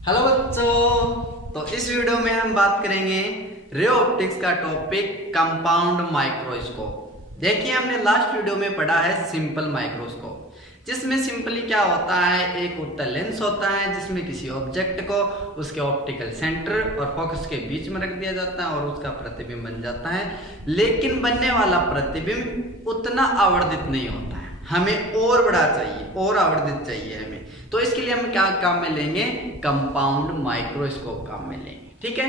Hello बच्चों, तो इस वीडियो में हम बात करेंगे रे ऑप्टिक्स का टॉपिक कंपाउंड माइक्रोस्कोप। देखिए, हमने लास्ट वीडियो में पढ़ा है सिंपल माइक्रोस्कोप, जिसमें सिंपली क्या होता है, एक उत्तल लेंस होता है जिसमें किसी ऑब्जेक्ट को उसके ऑप्टिकल सेंटर और फोकस के बीच में रख दिया जाता है और उसका प्रतिबिंब बन जाता है। लेकिन बनने वाला प्रतिबिंब उतना आवर्धित नहीं होता है, हमें और बड़ा चाहिए, और आवर्धित चाहिए हमें। तो इसके लिए हम क्या काम में लेंगे, कंपाउंड माइक्रोस्कोप काम में लेंगे। ठीक है,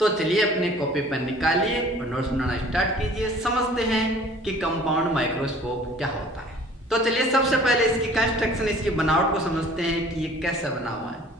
तो चलिए अपने कॉपी पेन निकालिए और नोट्स बनाना स्टार्ट कीजिए। समझते हैं कि कंपाउंड माइक्रोस्कोप क्या होता है। तो चलिए सबसे पहले इसकी कंस्ट्रक्शन, इसकी बनावट को समझते हैं कि ये कैसा बना हुआ है।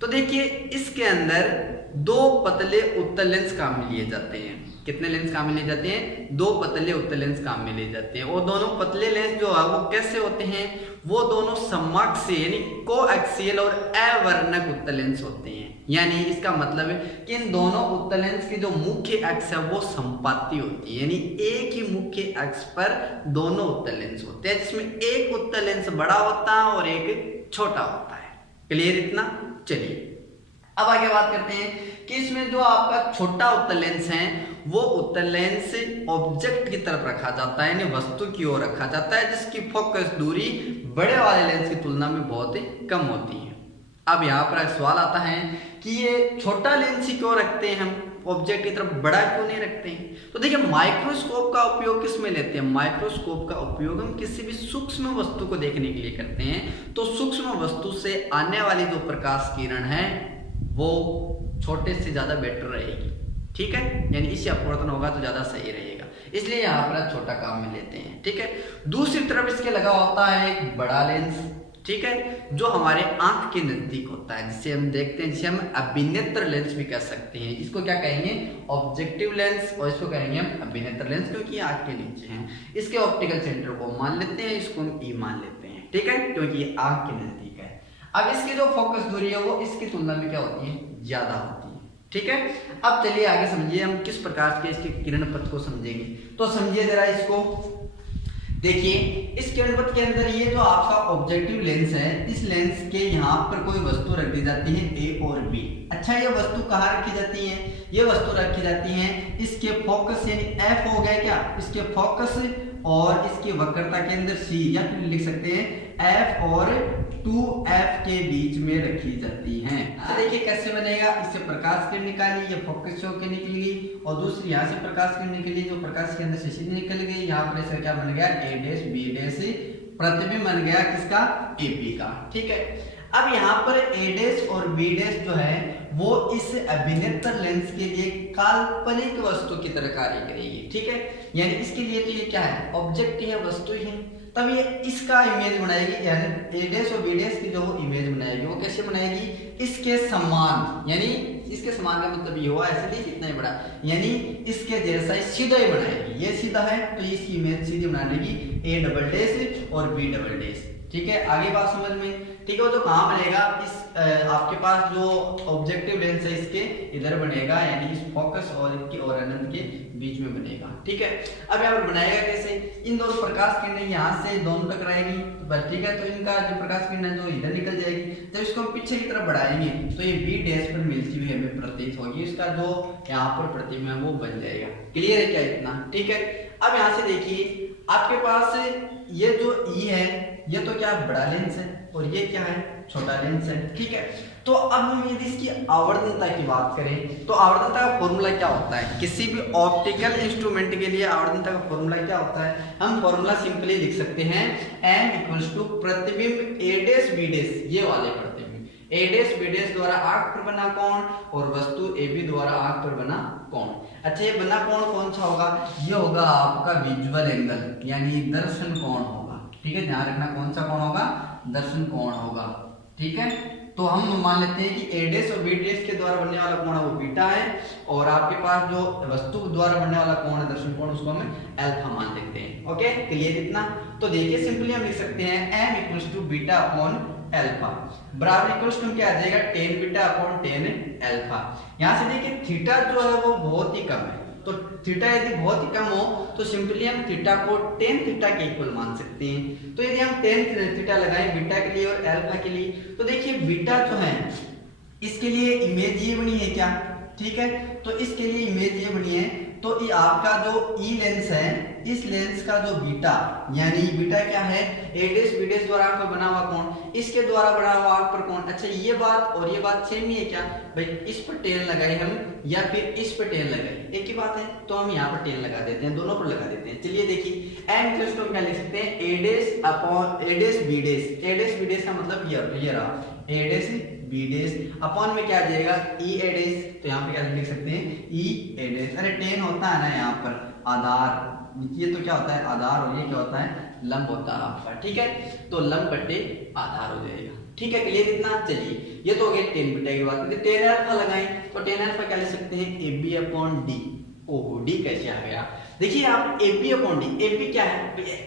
तो देखिए, इसके अंदर दो पतले उत्तल लेंस काम में लिए जाते हैं। कितने लेंस काम में लिए जाते हैं? दो पतले उत्तल लेंस काम में लिए जाते हैं। और दोनों पतले लेंस जो है वो कैसे होते हैं, वो दोनों समअक्ष यानी कोएक्सियल और अवर्णक उत्तल लेंस होते हैं। यानी इसका मतलब है कि इन दोनों उत्तल लेंस की जो मुख्य अक्ष है वो संपाती होती है, यानी एक ही मुख्य अक्ष पर दोनों उत्तल लेंस होते हैं, जिसमें एक उत्तल लेंस बड़ा होता है और एक छोटा होता है। क्लियर इतना? चलिए अब आगे बात करते हैं कि इसमें जो आपका छोटा उत्तल लेंस है वो उत्तल लेंस ऑब्जेक्ट की तरफ रखा जाता है, यानी वस्तु की ओर रखा जाता है, जिसकी फोकस दूरी बड़े वाले लेंस की तुलना में बहुत ही कम होती है। अब यहाँ पर एक सवाल आता है कि ये छोटा लेंस ही क्यों रखते हैं हम, ऑब्जेक्ट की तरफ बड़ा क्यों नहीं रखते हैं? तो देखिए, माइक्रोस्कोप का उपयोग किस में लेते हैं? माइक्रोस्कोप का उपयोग हम किसी भी सूक्ष्म वस्तु को देखने के लिए करते हैं। तो सूक्ष्म वस्तु से आने वाली जो प्रकाश किरण है वो छोटे से ज्यादा बेटर रहेगी। ठीक है, यानी इससे अपवर्तन होगा तो ज्यादा सही रहेगा, इसलिए यहाँ पर छोटा काम में लेते हैं। ठीक है, दूसरी तरफ इसके लगा होता है एक बड़ा लेंस, ठीक है, जो हमारे आंख के नजदीक होता है, जिसे हम देखते हैं, जिसे हम अभिनेत्र लेंस भी कह सकते हैं। इसको क्या कहेंगे? ऑब्जेक्टिव लेंस, और इसको कहेंगे हम अभिनेत्र लेंस, क्योंकि आंख के नीचे है। इसके ऑप्टिकल सेंटर को मान लेते हैं, इसको हम ई मान लेते हैं। ठीक है, क्योंकि ये आंख के नजदीक है। अब इसकी जो फोकस दूरी है वो इसकी तुलना में क्या होती है? ज्यादा होती है। ठीक है, अब चलिए आगे समझिए हम किस प्रकार के इसके किरण पथ को समझेंगे। तो समझिए जरा इसको। देखिए, इस किरण पथ के अंदर ये जो आपका ऑब्जेक्टिव लेंस है, इस लेंस के यहाँ पर कोई वस्तु रख दी जाती है ए और बी। अच्छा, ये वस्तु कहाँ रखी जाती है? ये वस्तु रखी जाती है इसके फोकस यानी एफ हो गया क्या, इसके फोकस और इसकी वक्रता के अंदर सी, या फिर लिख सकते हैं एफ और 2f के बीच में रखी जाती हैं। तो देखिए कैसे बनेगा, इससे प्रकाश किरण निकाली, ये फोकस होकर निकल गई, और दूसरी यहाँ से प्रकाश किरण निकली जो प्रकाश के अंदर से सीधी निकल गई। यहाँ पर इसका क्या बन गया? ए डैश बी डैश, प्रतिबिंब बन गया किसका? एपी का। ठीक है, अब यहाँ पर ए डैश और बी डैश जो है वो इस अभिनेत्र लेंस के लिए काल्पनिक वस्तु की तरह कार्य करेगी। ठीक है, यानी इसके लिए तो ये क्या है? ऑब्जेक्ट है, वस्तु ही है। तब ये इसका इमेज बनाएगी, यानी ए डैश और बी डैश की जो वो इमेज बनाएगी, वो कैसे बनाएगी? इसके समान, यानी इसके समान का मतलब ये हुआ ऐसे नहीं कितना ही बड़ा, यानी इसके जैसा ही सीधा ही बनाएगी। ये सीधा है तो इसकी इमेज सीधी बना लेगी, ए डबल डैश और बी डबल डैश। ठीक है, आगे बात समझ में? ठीक है, वो तो कहाँ बनेगा? इस आपके पास जो ऑब्जेक्टिव लेंस है इसके इधर बनेगा, यानी इस फोकस और इसके और अनंत के बीच में बनेगा। ठीक है, अब यहाँ पर बनाएगा कैसे? इन दोनों प्रकाश किरणें यहाँ से दोनों टकराएंगी, ठीक है, तो इनका जो प्रकाश किरण जो इधर निकल जाएगी, जब इसको हम पीछे की तरफ बढ़ाएंगे तो ये बी डैश पर मिलती हुई हमें प्रतीत होगी, इसका जो यहाँ पर प्रतिबिंब है वो बन जाएगा। क्लियर है क्या इतना? ठीक है, अब यहाँ से देखिए आपके पास ये जो ई है ये तो क्या बड़ा लेंस है और ये क्या है? छोटा लेंस है। ठीक है, तो अब हम यदि इसकी आवर्धनता की बात करें तो आवर्धनता का फॉर्मूला क्या होता है? किसी भी ऑप्टिकल इंस्ट्रूमेंट के लिए आवर्धनता का फॉर्मूला क्या होता है? हम फॉर्मूला सिंपली लिख सकते हैं m इक्वल्स टू प्रतिबिंब a डैश b डैश, ये वाले प्रतिबिंब a डैश b डैश द्वारा आंख पर बना कोण और वस्तु ab द्वारा आंख पर बना कोण। अच्छा, ये बना कोण कौन सा होगा? ये होगा आपका विजुअल एंगल, यानी दर्शन कोण होगा। ठीक है, ध्यान रखना कौन सा कोण होगा? दर्शन कोण होगा। ठीक है, तो हम मान लेते हैं कि ए डैश और बी डैश के द्वारा बनने वाला कोण है वो बीटा है, और आपके पास जो वस्तु द्वारा बनने वाला कोण है दर्शन कोण, उसको हम अल्फा मान लेते हैं। ओके, क्लियर इतना? तो देखिए सिंपली हम लिख सकते हैं m equals to beta upon alpha बराबर इक्वल्स टू क्या आ जाएगा? tan beta upon tan alpha. यहाँ से देखिए थीटा जो है वो बहुत ही कम है, तो थीटा यदि बहुत ही कम हो तो सिंपली हम थीटा को टेन थीटा के इक्वल मान सकते हैं। तो यदि हम टेन थीटा लगाएं बीटा के लिए और अल्फा के लिए, तो देखिए बीटा जो है इसके लिए इमेज ये बनी है क्या, ठीक है। तो इसके लिए इमेज ये बनी है, तो ये आपका जो ई लेंस है, इस लेंस का जो बीटा, यानी बीटा क्या है, ए डैश बी डैश द्वारा आपका बना हुआ कोण, इसके द्वारा बना हुआ आर्क पर कोण। अच्छा ये बात और ये बात सेम ही है क्या भाई, इस पर टेन लगाए हम या फिर इस पर टेन लगाए, एक ही बात है, तो हम यहाँ पर टेन लगा देते हैं, दोनों पर लगा देते हैं। चलिए देखिए एम इक्वल्स टू क्या लिख सकते हैं, A dash upon A dash B dash, A dash B dash का मतलब ये रहा ए डैश बी डैश अपॉन में क्या आ जाएगा ई ए डैश, तो यहाँ पे क्या लिख सकते हैं ई ए डैश। अरे टेन होता है ना यहाँ पर आधार, ये तो क्या होता है आधार, और ये क्या होता है लंब होता है आपका, ठीक है। तो लंब बटे आधार हो जाएगा, ठीक है। क्लियर इतना। चलिए ये तो हो गया टेन बीटा की बात, टेन अल्फा लगाएं तो टेन अल्फा क्या लिख सकते हैं ए बी अपॉन डी। ओहो डी कैसे आ गया, देखिए आप A B upon D, A B क्या है,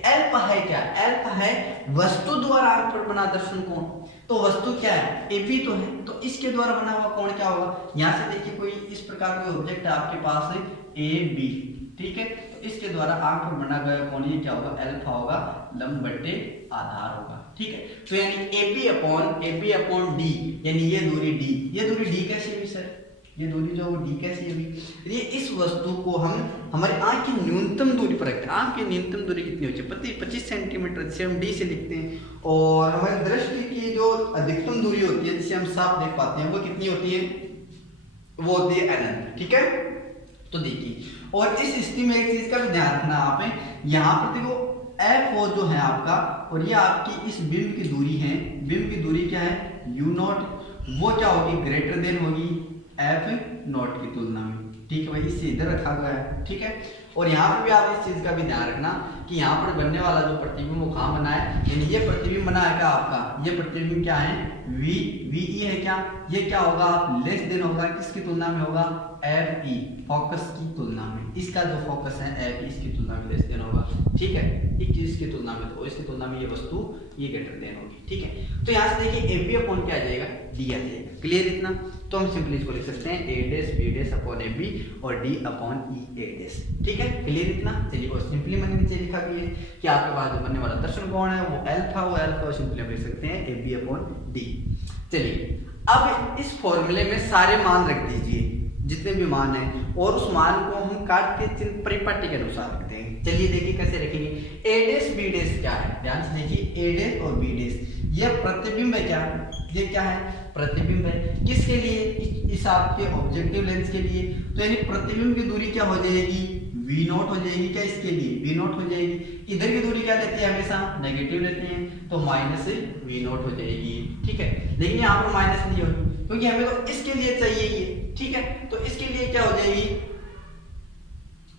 एल्फा है क्या, एल्फा है वस्तु द्वारा आर्क पर बना दर्शन कोण, तो वस्तु क्या है ए बी तो है, तो इसके द्वारा बना हुआ कोण क्या होगा, यहाँ से देखिए कोई इस प्रकार का ऑब्जेक्ट है आपके पास ए बी, ठीक है, तो इसके द्वारा आर्क पर बना गया कोण ये क्या होगा एल्फा होगा, लंब बटे आधार होगा, ठीक है। तो यानी ए बी अपॉन डी, यानी ये दूरी डी, ये दूरी डी कैसी हुई सर, ये दूरी जो वो डी कैसी हुई, ये इस वस्तु को हम हमारे आंख की न्यूनतम दूरी पर रखते हैं। आंख की न्यूनतम दूरी कितनी होती है 25 सेंटीमीटर, जिसे हम डी से लिखते हैं, और हमारे दृष्टि की जो अधिकतम दूरी होती है जिसे हम साफ देख पाते हैं वो कितनी होती है, वो होती है अनंत, ठीक है। तो देखिए और इस स्थिति में एक चीज का भी ध्यान रखना आप, यहाँ पर देखो एफ ओ जो है आपका, और ये आपकी इस बिंब की दूरी है, बिंब की दूरी क्या है यू नॉट, वो क्या होगी ग्रेटर देन होगी एफ नॉट की तुलना में, ठीक है भाई, इससे इधर रखा गया है, ठीक है। और यहाँ पर भी आप इस चीज का भी ध्यान रखना कि यहाँ पर बनने वाला जो प्रतिबिंब वो कहाँ बना है, यानी ये प्रतिबिंब बना है क्या आपका, ये प्रतिबिंब क्या है वी ई है क्या, ये क्या होगा लेस देन होगा किसकी तुलना में होगा एफ ई, फोकस की तुलना में, इसका जो फोकस है एफ ई इसकी तुलना में लेस देन होगा, ठीक है, एक चीज की तुलना में, तो इसकी तुलना में ये वस्तु ये ग्रेटर देन होगी, ठीक है। तो यहाँ से देखिए ए बी अपॉन क्या आ जाएगा डी आ जाएगा, क्लियर इतना। तो हम सिंपली इसको लिख सकते हैं A dash B dash upon A B और D upon E A dash, ठीक है, क्लियर इतना। चलिए और सिंपली मैंने नीचे लिखा भी है कि आपके पास जो बनने वाला दर्शन कोण है वो एल्फा, वो एल्फा सिंपली हम लिख सकते हैं ए बी अपॉन डी। चलिए अब इस फॉर्मूले में सारे मान रख दीजिए जितने भी मान हैं, और उस मान को हम काट के चिन्ह परिपाटी के अनुसार रखते हैं। चलिए देखिए कैसे रखेंगे, ए डैश बी डैश क्या है, ध्यान से देखिए ए डैश और बी डैश ये प्रतिबिंब है क्या, ये क्या है प्रतिबिंब है, किसके लिए इस आपके ऑब्जेक्टिव लेंस के लिए, तो यानी प्रतिबिंब की दूरी क्या हो जाएगी वी नॉट हो जाएगी, क्या इसके लिए वी नॉट हो जाएगी, इधर की दूरी क्या लेते हैं हमेशा नेगेटिव लेते हैं, तो माइनस वी नॉट हो जाएगी, ठीक है। लेकिन यहाँ पर माइनस नहीं होगी क्योंकि हमें तो इसके लिए चाहिए ये, ठीक है, तो इसके लिए क्या हो जाएगी,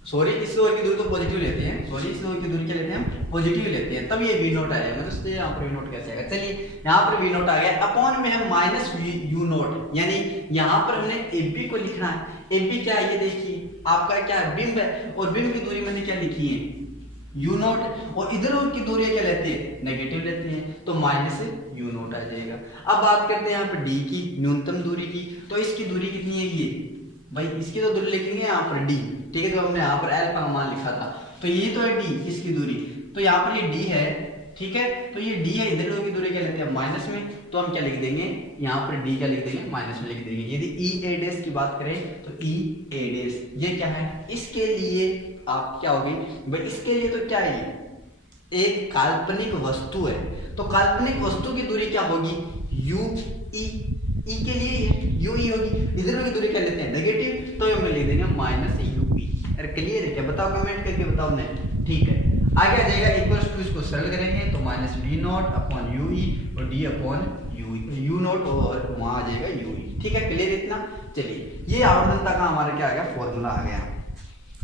सॉरी इस ओर की दूरी तो पॉजिटिव लेते हैं, सॉरी इस ओर की दूरी क्या लेते हैं हम पॉजिटिव लेते हैं, तब ये वी नॉट आएगा, मतलब यहाँ पर वी नॉट कैसे आएगा, चलिए यहाँ पर वी नॉट आ गया, अपॉन में हम माइनस यू नॉट, यानी यहाँ पर हमने ए बी को लिखना है, ए बी क्या है ये देखिए आपका क्या है बिंब है, और बिंब की दूरी मैंने क्या लिखी है यू नॉट, और इधर की दूरी क्या लेते हैं नेगेटिव लेते हैं, तो माइनस यू नॉट आ जाएगा। अब बात करते हैं यहाँ पर डी की न्यूनतम दूरी की, तो इसकी दूरी कितनी है ये भाई, इसकी तो दूरी लिखेंगे यहाँ पर डी, ठीक है, तो हमने यहाँ पर एल्फा का मान लिखा था, तो ये तो है डी इसकी दूरी, तो यहाँ पर ये डी है, ठीक है, तो ये डी है, इधर की दूरी क्या लेते हैं माइनस में, तो हम क्या लिख देंगे यहाँ पर डी क्या लिख देंगे माइनस में लिख देंगे। यदि ई ए डैश की बात करें तो ई ए डैश ये क्या है, इसके लिए आप क्या होगी भाई, इसके लिए तो क्या है एक काल्पनिक वस्तु है, तो काल्पनिक वस्तु की दूरी क्या होगी यू ई, ई के लिए यू ई होगी, इधर की दूरी क्या लेते हैं नेगेटिव, तो हम लिख देंगे माइनस यू ई। अरे क्लियर है क्या, बताओ कमेंट करके बताओ नहीं, ठीक है। आगे आ जाएगा इक्वल्स टू, इसको सरल करेंगे तो minus V naught upon U E और डी अपॉन यू नॉट, और वहां आ जाएगा यू ई, ठीक है, क्लियर इतना। चलिए ये आवर्तनता का हमारा क्या आ गया फॉर्मूला आ गया,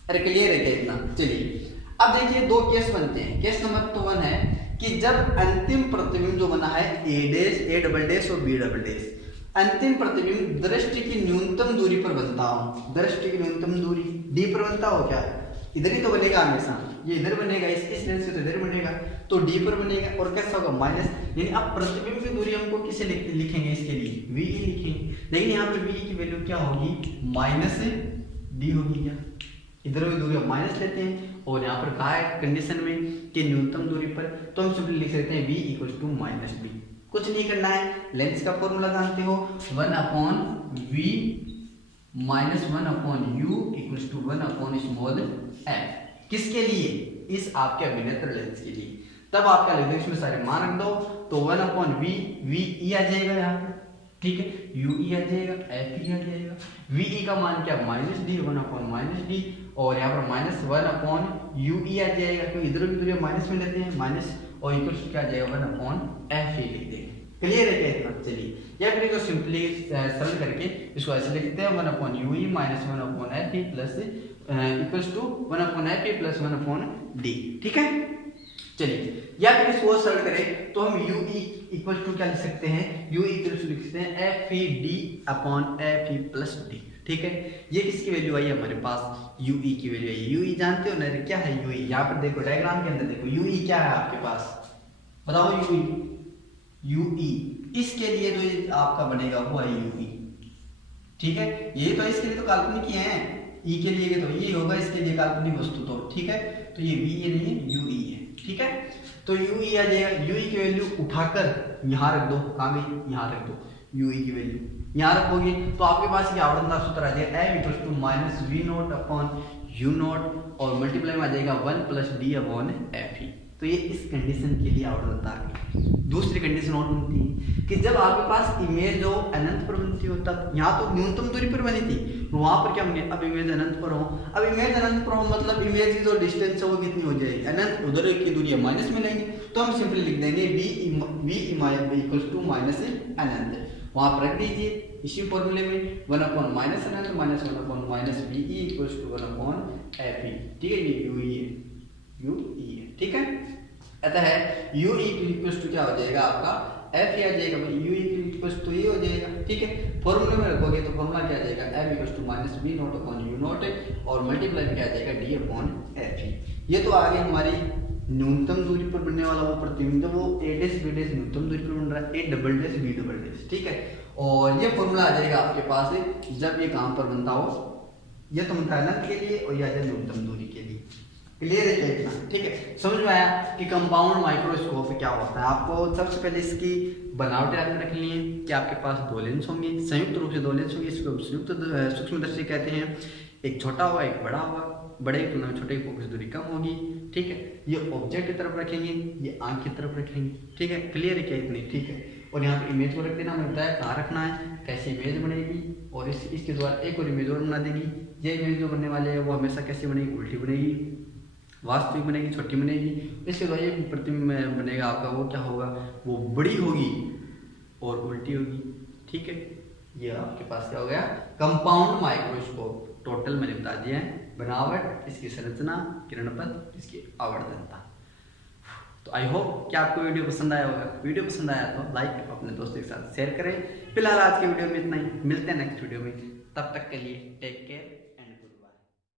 अरे क्लियर है क्या इतना। चलिए अब देखिए दो केस बनते हैं, केस नंबर तो 1 है कि जब अंतिम प्रतिबिंब जो बना है ए डैश ए डबल डैश और बी डबल डैश, अंतिम प्रतिबिंब दृष्टि की न्यूनतम दूरी पर बनता हो, दृष्टि की न्यूनतम दूरी डी पर बनता हो क्या, इधर ही तो बनेगा हमेशा, ये इधर बनेगा इस लेंस से तो इधर बनेगा, तो डी पर बनेगा, और कैसा होगा माइनस, यानी अब प्रतिबिंब की दूरी हमको किसे लिखेंगे इसके लिए वी ई लिखेंगे, लेकिन यहाँ पर वी ई की वैल्यू क्या होगी माइनस डी होगी, क्या इधर की दूरी हम माइनस लेते हैं, और यहाँ पर कहा है कंडीशन में कि न्यूनतम दूरी पर, तो हम सिंपली लिख सकते हैं v equal to minus B, कुछ नहीं करना है, लेंस का फॉर्मूला जानते हो 1/v minus 1/u equals to 1/स्मॉल f। किसके लिए? इस आपके अभिनेत्र लेंस के लिए। तब आपका लिख दो, इसमें सारे मान रख दो, तो 1/v v आ जाएगा यहाँ पे, ठीक है, ue आ जाएगा, fe आ जाएगा। ve का मान क्या? -d 1/-d, और यहाँ पर -1/ue आ जाएगा, क्योंकि इधर भी माइनस में लेते हैं माइनस, और इक्वल्स क्या आ जाएगा 1/fe लिख देंगे। क्लियर है क्या इतना? चलिए, या फिर इसको सिंपली सरल करके इसको ऐसे लिखते हैं 1/ue minus 1/fe plus equals to 1/fe plus 1/d, ठीक है। चलिए, या फिर इसको सरल करें तो हम ue इक्वल टू क्या लिख सकते हैं? ue इक्वल टू लिख सकते हैं FED/FE प्लस d, ठीक है। ये किसकी वैल्यू आई है? हमारे पास ue की वैल्यू आई। ue जानते हो ना, क्या है ue? यहाँ पर देखो डायग्राम के अंदर देखो, ue क्या है आपके पास, बताओ ue इसके लिए जो ये आपका बनेगा वो है ue, ठीक है। ये तो इसके लिए तो काल्पनिक ही है, e के लिए तो ये होगा, इसके लिए काल्पनिक वस्तु तो, ठीक है। तो ये v ये नहीं है, ue है, ठीक है। तो ue आ जाएगा, ue की वैल्यू उठाकर यहाँ रख दो, कहाँ गई? यहाँ रख दो, ue की वैल्यू यहाँ रखोगे तो आपके पास ये आवर्तन सूत्र आ जाएगा m equals to minus v0/u0 और मल्टीप्लाई में आ जाएगा 1+d/fe। तो ये इस कंडीशन के लिए आवर्तनता आ गई। दूसरी कंडीशन और बनती है कि जब आपके पास इमेज जो अनंत पर बनती हो, तब यहाँ तो न्यूनतम दूरी पर बनी थी, वहां पर क्या होंगे? अब इमेज अनंत पर हो, अब इमेज अनंत पर हो मतलब इमेज की जो डिस्टेंस है वो कितनी हो जाएगी? अनंत, उधर की दूरी है माइनस में लेंगे तो हम सिंपली लिख देंगे v इक्वल्स टू माइनस अनंत, वहां पर रख दीजिए इसी फॉर्मूले में 1/-अनंत minus 1/-ve equals to 1/fe, ठीक है। ये ue है, ठीक है। अतः ue इक्वल्स टू क्या हो जाएगा आपका? fe आ जाएगा, ue इक्वल्स टू ये हो जाएगा, ठीक है। फॉर्मूले में रखोगे तो फॉर्मूला क्या आ जाएगा? m equals to minus v0/u0 और मल्टीप्लाई में क्या आ जाएगा? d/fe। ये तो आगे हमारी न्यूनतम दूरी पर बनने वाला वो प्रतिबिंब, वो a' b' न्यूनतम दूरी पर बन रहा है, a'' b', ठीक है। और ये फॉर्मूला आ जाएगा आपके पास जब ये कहाँ पर बनता हो, ये तो बनता है अनंत के लिए और यह न्यूनतम दूरी के लिए। क्लियर है क्या इतना? ठीक है, समझ में आया कि कंपाउंड माइक्रोस्कोप क्या होता है। आपको सबसे पहले इसकी बनावट याद रखनी है कि आपके पास दो लेंस होंगे, संयुक्त रूप से दो लेंस होंगे, इसको संयुक्त सूक्ष्मदर्शी कहते हैं। एक छोटा होगा, एक बड़ा होगा, बड़े की तुलना में छोटे की फोकस दूरी कम होगी, ठीक है। ये ऑब्जेक्ट की तरफ रखेंगे, ये आंख की तरफ रखेंगे, ठीक है। क्लियर है क्या इतनी? ठीक है। और यहाँ पे इमेज को रख देना, मिलता है कहाँ रखना है, कैसी इमेज बनेगी, और इसके द्वारा एक और इमेज और बना देगी। ये इमेज जो बनने वाले है वो हमेशा कैसी बनेगी? उल्टी बनेगी, वास्तविक बनेगी, छोटी बनेगी। इसके द्वारा ये प्रतिबिंब बनेगा आपका, वो क्या होगा? वो बड़ी होगी और उल्टी होगी, ठीक है। ये आपके पास क्या हो गया? Compound microscope. टोटल मैंने बता दिया है, बनावट, इसकी संरचना, किरणपथ, इसकी आवर्तनता। तो आई होप कि आपको वीडियो पसंद आया होगा। वीडियो पसंद आया तो लाइक, अपने दोस्तों के साथ शेयर करें। फिलहाल आज के वीडियो में इतना ही, मिलते हैं नेक्स्ट वीडियो में, तब तक के लिए टेक केयर।